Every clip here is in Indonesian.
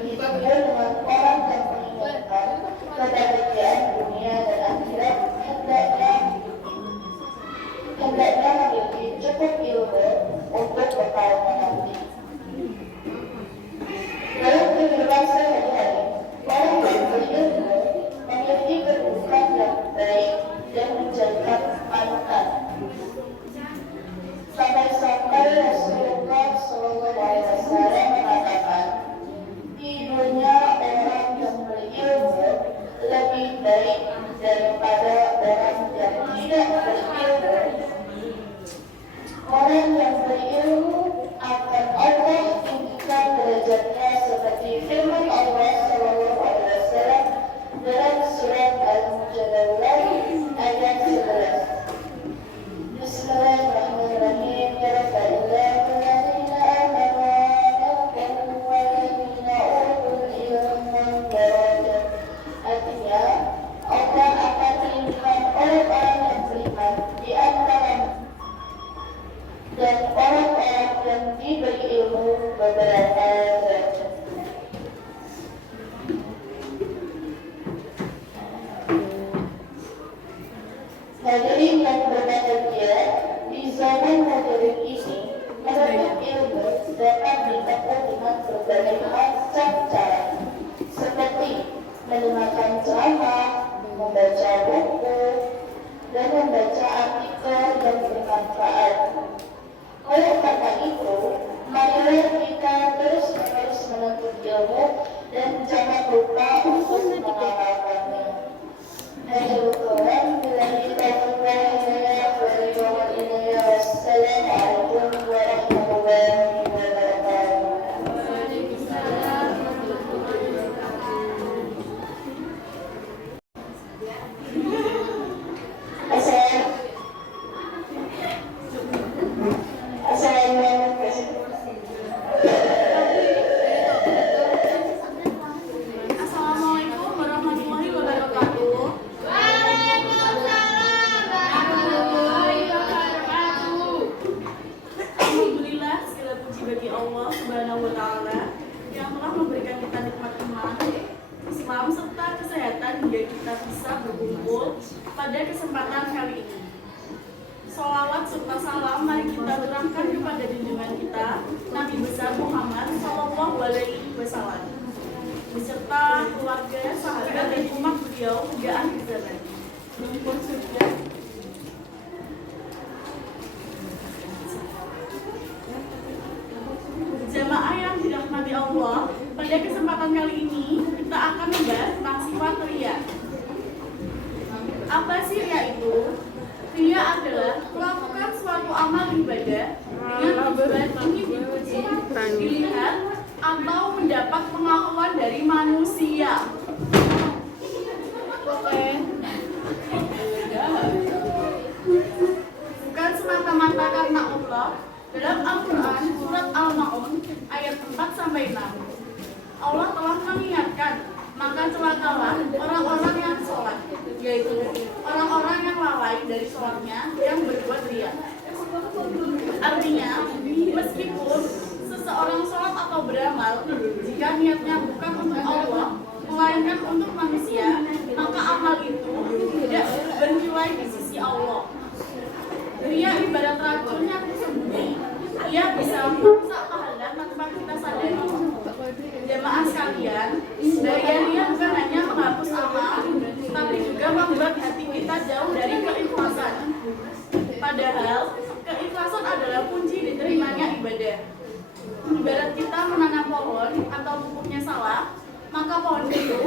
Begitu juga dengan orang yang menginginkan kebahagiaan dunia dan akhirat, hendaknya memiliki cukup ilmu untuk bekalnya nanti. Dalam kehidupan sehari-hari, orang yang berilmu memiliki kedudukan yang baik dan menjadikan panutan. Sampai-sampai Rasulullah SAW mengatakan, tidurnya orang yang berilmu lebih baik daripada orang yang tidak berilmu. Orang yang berilmu akan Allah tinggikan derajatnya seperti firman Allah SAW dalam surat Al-Mujadalah ayat 11. Bismillahirrahmanirrahim. Yarfa'illahu alladhina amanu minkum walladhina utul ilma darajat. Artinya, Allah akan tinggikan orang-orang yang beriman di antara dan orang-orang yang diberi ilmu beberapa derajat. Hadirin yang berbahagia, di zaman modern ini, menuntut ilmu dapat ditempuh dengan berbagai macam cara, seperti mendengarkan ceramah, membaca buku, dan membaca artikel yang bermanfaat. Oleh karena itu, marilah kita terus-menerus menuntut ilmu dan jangan lupa untuk mengamalkannya. Wassalamualaikum warahmatullahi wabarakatuh. Assalamualaikum warahmatullahi wabarakatuh. Alhamdulillah, segala puji bagi Allah Subhanahu wa Ta'ala yang telah memberikan kita nikmat iman, Islam serta kesehatan hingga kita bisa berkumpul pada kesempatan kali ini. Sholawat serta salam mari kita terangkan kepada junjungan kita Nabi besar Muhammad Sallallahu Alaihi Wasallam beserta keluarga, sahabat dan umat beliau hingga akhir zaman. Jamaah yang dirahmati Allah, pada kesempatan kali ini kita akan membahas tentang sifat riya. Apa sih riya itu? Riya adalah melakukan suatu amal ibadah dengan tujuan ingin dipuji, dilihat, atau mendapat pengakuan dari manusia. Bukan semata-mata karena Allah. Dalam Al-Quran, surat Al-Ma'un, ayat 4-6, Allah telah mengingatkan, maka celakalah orang-orang yang sholat, yaitu orang-orang yang lalai dari sholatnya yang berbuat riya. Artinya, meskipun seseorang sholat atau beramal, jika niatnya bukan untuk Allah, melainkan untuk manusia, maka amal itu tidak bernilai di sisi Allah. Riya ibarat racun yang tersembunyi, ia bisa merusak pahala tanpa kita sadari. Jamaah sekalian, daya riya bukan hanya menghapus amal, tapi juga membuat hati kita jauh dari keikhlasan. Padahal, keikhlasan adalah kunci diterimanya ibadah. Ibarat kita menanam pohon atau pupuknya salah, maka pohon itu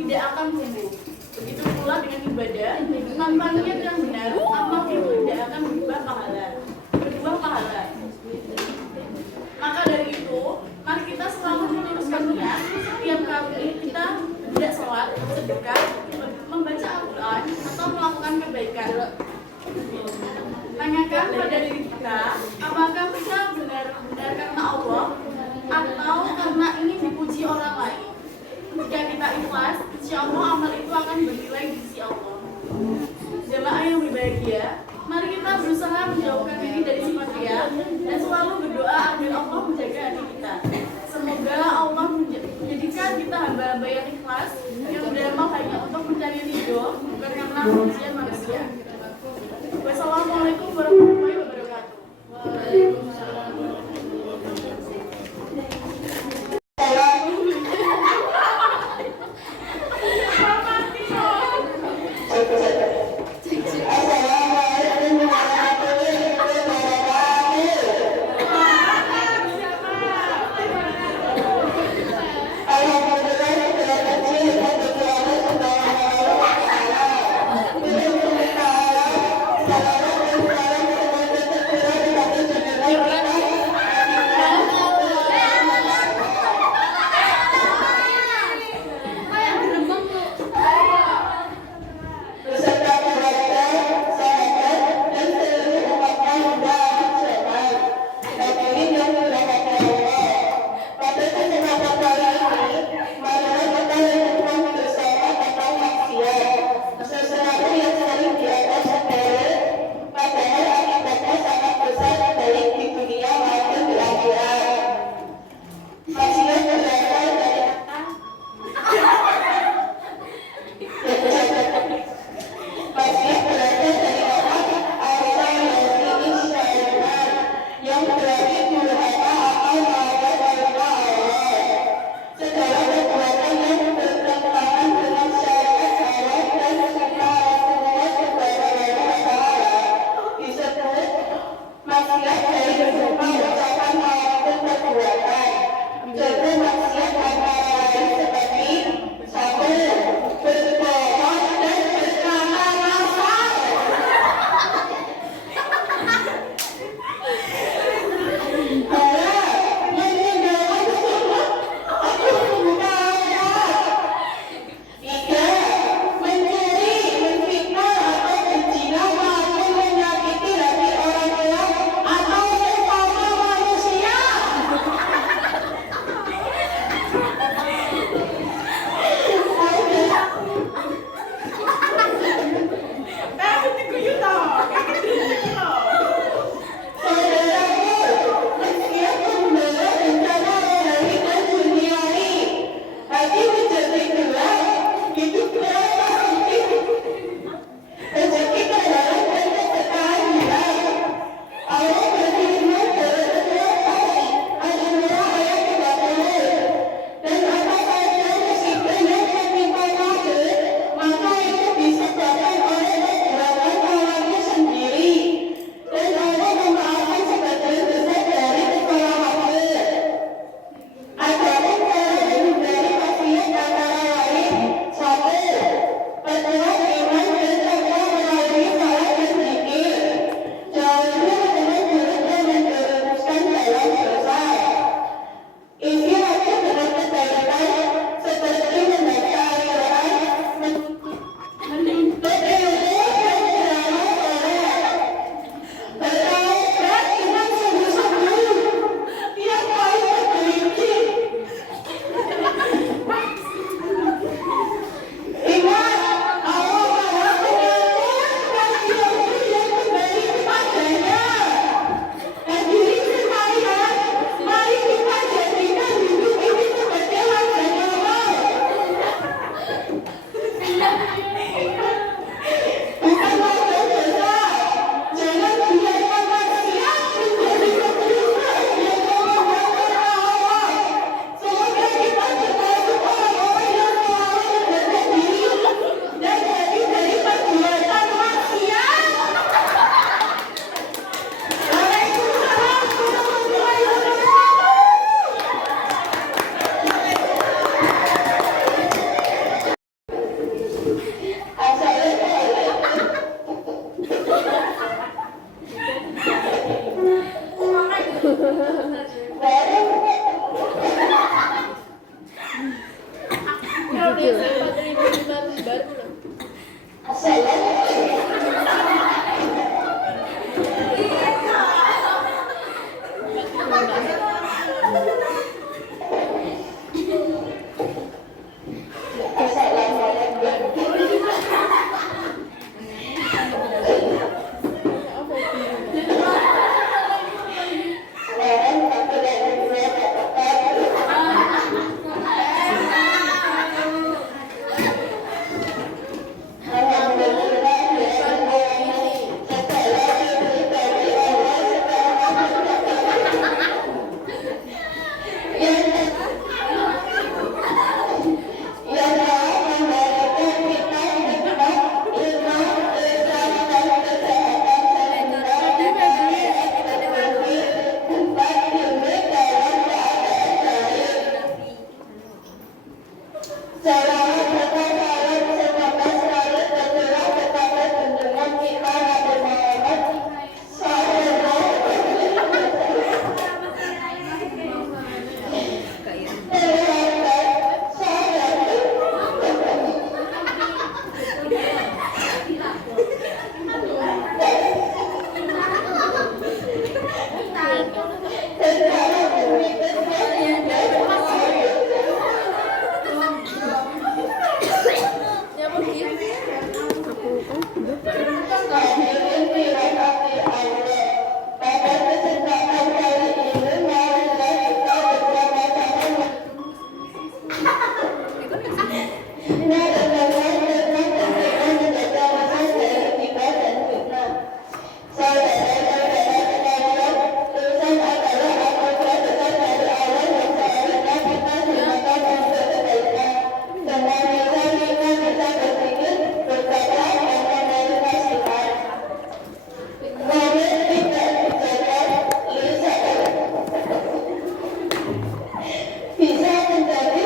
tidak akan tumbuh. Begitu pula dengan ibadah, tanpa niat yang benar, amal itu tidak akan berbuah pahala. Maka dari itu, mari kita selalu meluruskan niat setiap kali kita tidak sholat, sedekah, membaca Al-Quran, atau melakukan kebaikan. Tanyakan pada diri kita, apakah kita benar-benar karena Allah atau karena ingin dipuji orang lain. Jika kita ikhlas, insya Allah amal itu akan bernilai di sisi Allah. Jamaah yang berbahagia, mari kita berusaha menjauhkan diri dari sifat riya dan selalu berdoa agar Allah menjaga hati kita. Semoga Allah bayar ikhlas, yang beramal hanya untuk mencari ridho, bukan karena pujian manusia. Wassalamualaikum warahmatullahi wabarakatuh. Waalaikumsalam. Selamat berkah semoga selalu tercurah kepada junjungan kita Nabi Muhammad Sallallahu Alaihi Hadirin dirahmati Allah, pada kesempatan kali ini marilah kita bersama-sama merenungkan tentang pentingnya menjaga lisan dari ghibah dan fitnah. Saudara-saudara sekalian, lisan adalah anugerah besar dari Allah yang seharusnya kita gunakan untuk kebaikan. Dengan lisan kita bisa berpikir, berkata, dan menerima sifat. Namun tidak dijaga lisan bisa menjadi